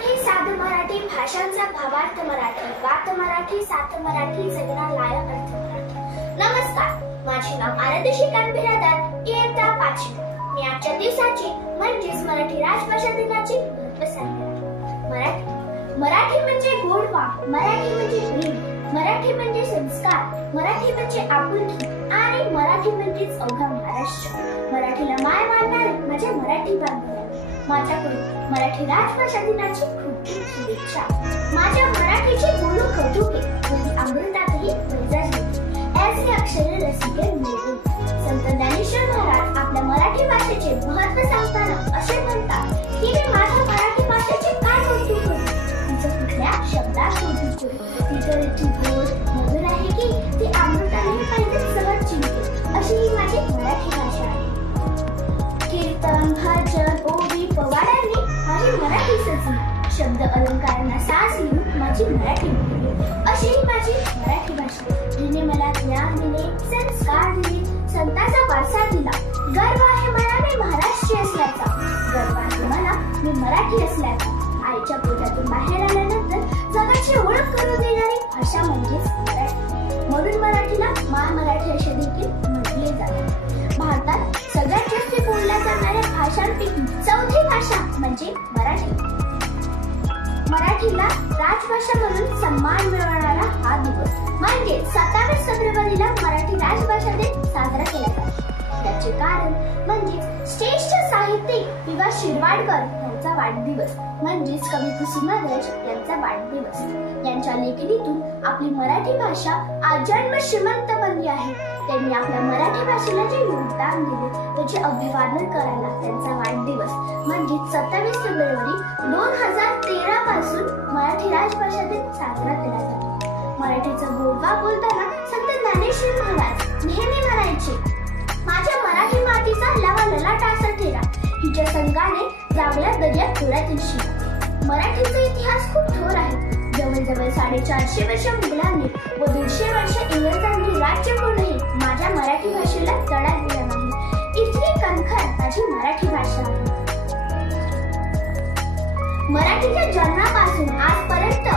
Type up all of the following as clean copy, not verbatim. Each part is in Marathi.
मराठी, साध मराठी, भाषांचा भावार्थ मराठी, वात मराठी, सात मराठी, जगना लाय अर्थ मराठी। नमस्कार, माझे नाव आराध्य श्रीकांत बिरादार, इयत्ता 5वी। मी आजच्या दिवसाची म्हणजेच मराठी राजभाषा दिनाची महत्त्व सांगणार। मराठी म्हणजे गोडवा, मराठी म्हणजे प्रेम, मराठी म्हणजे संस्कार, मराठी म्हणजे आपुलकी आणि मराठी म्हणजेच अवघा महाराष्ट्र। मराठीला माय मानणारे माझे मराठी बांधव, माझ्याकडून मराठी राजभाषा दिनाची खूप खूप शुभेच्छा। माझ्या मराठीचे बोलू कौतुके, म्हणजे अमृतातही पैजा घेते, ऐसे अक्षरे रसिके मेरे। संत ज्ञानेश्वर महाराज आपल्या मराठी भाषेचे महत्त्व सांगताना असे म्हणतात की मी माझ्या मराठी भाषेचे काय कौतुक करू, तिचं कुठल्या शब्दात कौतुक करू, ती तर इतकी गोड मधुर आहे की ती अमृतानेही पाहिजे सहज जिंकते, अशी ही माझी मराठी भाषा आहे। कीर्तन, भजन, ओवी, पवाड्यांनी माझी मराठी सजली, शब्द अलंकारांना साज लिहून माझी मराठी बोलली, अशी ही माझी मराठी भाषा। तिने मला ज्ञान दिले, संस्कार दिले, संतांचा वारसा दिला। गर्व आहे मला मी महाराष्ट्रीय असल्याचा, गर्व आहे मला मी मराठी असल्याचा। आईच्या पोटातून बाहेर आल्यानंतर जगाची ओळख करून देणारी भाषा म्हणजेच मराठी, म्हणून मराठीला माय मराठी असे देखील म्हटले जाते। भारतात सगळ्यात जास्त बोलल्या जाणाऱ्या भाषांपैकी चौथी भाषा म्हणजे मराठी। मराठीला राजभाषा म्हणून सन्मान मिळवणारा हा दिवस म्हणजे 27 फेब्रुवारीला मराठी राजभाषा दिन साजरा केला जातो। त्याचे कारण म्हणजे श्रेष्ठ साहित्यिक वि.वा. शिरवाडकर यांचा वाढदिवस, म्हणजेच कवी कुसुमाग्रज यांचा वाढदिवस। यांच्या लेखणीतून आपली मराठी भाषा आजन्म श्रीमंत बनली आहे। त्यांनी आपल्या मराठी भाषेला जे योगदान दिले त्याचे अभिवादन करायला त्यांचा वाढदिवस म्हणजे 27 फेब्रुवारी 2013 पासून मराठी राजभाषा दिन साजरा केला जातो। मराठीचा गोडवा बोलताना संत ज्ञानेश्वर महाराज नेहमी म्हणायचे, माझ्या मराठी मातीचा लवा ललाटा असा ठेरा, हिच्या संगाने जागल्या दर्यात थोड्यातील शिरा। मराठीचा इतिहास खूप थोर आहे। जवळजवळ 450 वर्ष मुघलांनी व 150 वर्ष इंग्रजांनी राज्य करूनही माझ्या मराठी भाषेला तडा दिला नाही। इतकी कणखर माझी मराठी भाषा आहे। मराठीच्या जन्मापासून आजपर्यंत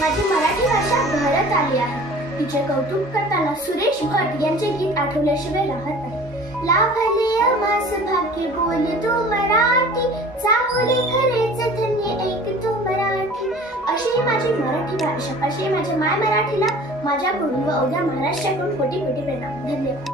माझी मराठी भाषा घडत आली आहे। तिचे कौतुक करताना सुरेश भट यांचे गीत आठवल्याशिवाय राहत नाही। लाभले आम्हास भाग्य बोल तू मराठी, चाहुले खरेच धन्य ऐक तू मराठी, अशी माझी मराठी भाषा, अशी माझ्या माय मराठीला माझ्याकडून व अवघ्या महाराष्ट्राकडून कोटी कोटी प्रणाम। धन्यवाद।